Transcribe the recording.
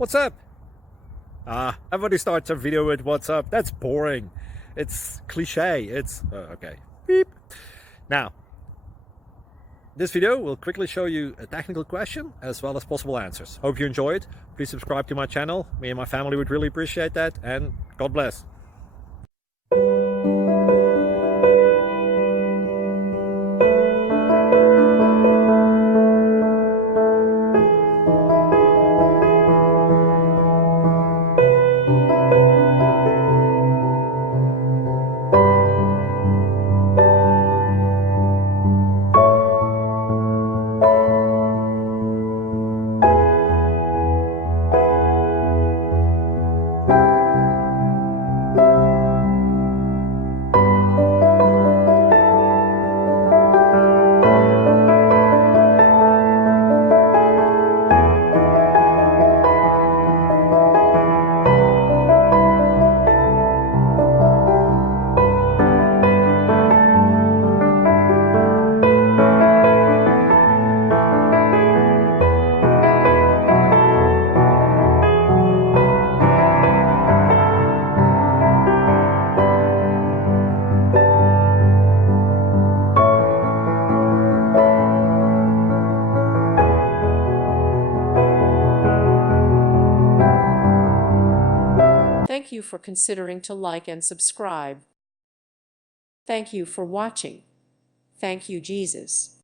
What's up? Everybody starts a video with what's up. That's boring. It's cliche. It's okay. Beep. Now, this video will quickly show you a technical question as well as possible answers. Hope you enjoy it. Please subscribe to my channel. Me and my family would really appreciate that, and God bless. Thank you for considering to like and subscribe. Thank you for watching. Thank you, Jesus.